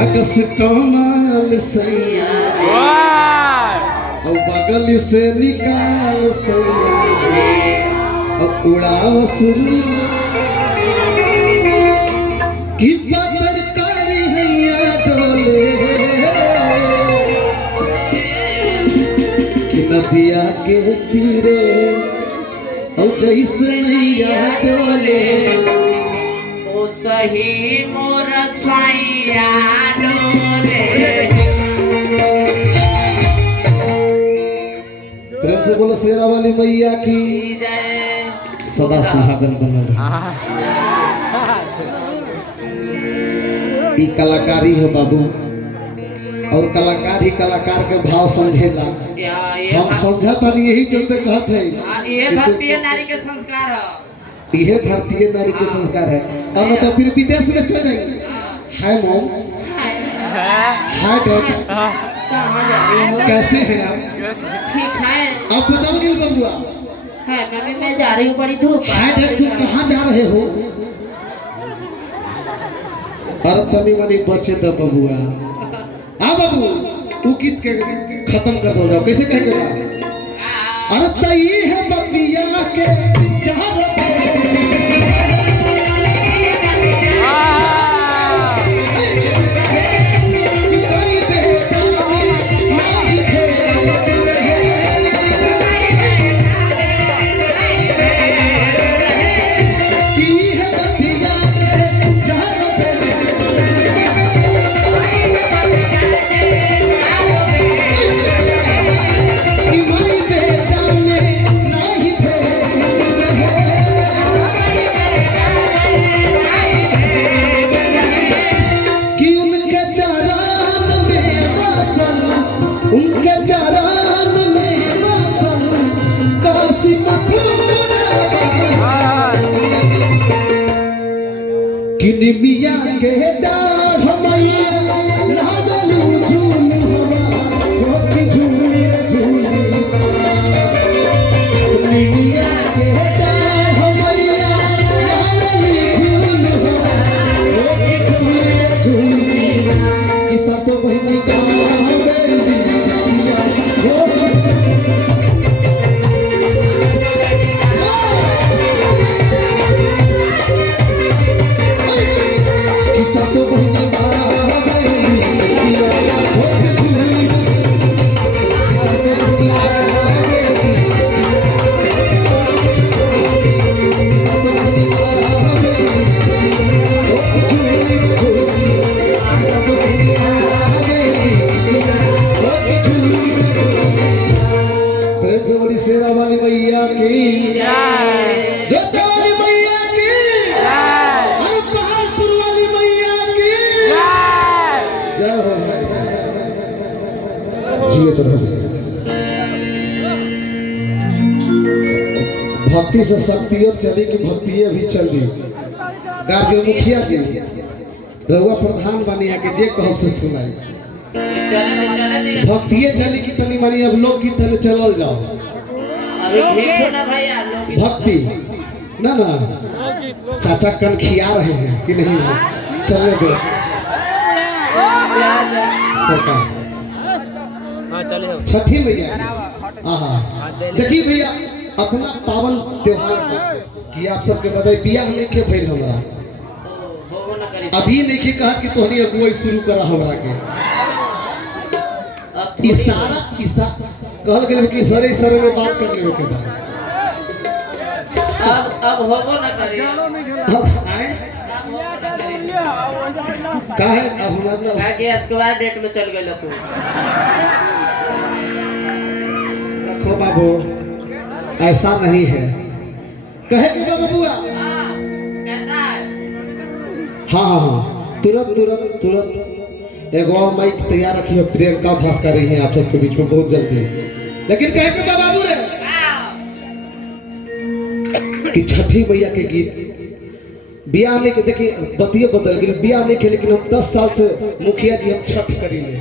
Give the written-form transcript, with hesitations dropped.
लागस कमाल सैया और बगल से निकाल सैया और उड़ावस की पत्रकारी हैया डोले कि नदिया के तीरे और जैसे नैया डोले ओ सही मोर साइया डोले। प्रेम से बोलो शेरा वाली मैया की सदा सुहागन बनल ई कलाकारी है बाबू और कलाकार ही कलाकार के भाव समझेगा। हम समझा था यही चलते कहते हैं ये भारतीय नारी के संस्कार है, यह भारतीय नारी के संस्कार है। और न तो फिर विदेश में चल जाएंगे। हाय मॉम, हाय डैड, कैसे हैं आप? ठीक है। आप बदल गए बबुआ। है मम्मी मैं जा रही हूँ बड़ी धूप। हाय डैड, तुम कहाँ जा रहे हो? अरे तनी मनी बचे तो बबुआ। हाँ बाबू, तू गीत के खत्म कर दो जाओ। कैसे कहेगा? अरे तो ये है बंदिया के जहाँ उनके चरण में बसल काशी मथुरा कि निमिया के डाढ़ मैया नागलू झूल हवा रोटी झूली झूली निमिया के डाढ़ मैया नागलू झूल हवा रोटी झूली झूली कि सासो बहिनी का शेरा वाली मैया की जोता वाली मैया की और पहाड़पुर वाली मैया की जय हो। जिए तो रहो। भक्ति से शक्ति और चली की भक्ति भी चली। गार्जियन मुखिया जी रहुआ प्रधान बनिया के जे कहब से सुनाई भक्ति चली की तनी मनी अब लोग की तरह चलल जाओ। भक्ति ना ना चाचा कन खिया रहे हैं कि नहीं? चलने दो सरकार। छठी मैया देखिए भैया अपना पावन त्योहार कि आप सबके बधाई। बियाह नहीं के भइल हमरा अभी नहीं कहा कि तोहनी अगुवाई शुरू करा हमरा के इशारा कहल गेल कि सरे सरे में बात कर लेवे के बाद अब होबो न करी। का है अब हमारा आगे एक्सपायर डेट में चल गइल तू। रखो बाबू, ऐसा नहीं है। कहे कि बाबूआ कैसा है? हाँ तुरंत एगो माइक तैयार रखी है। प्रियंका भास्कर रही है आप सबके बीच में बहुत जल्दी। लेकिन कहे कि बाबू रे कि छठी मैया के गीत बियाह नहीं के देखिए बतिये बदल गए। बियाह नहीं के लेकिन हम 10 साल से मुखिया जी हम छठ करी ले।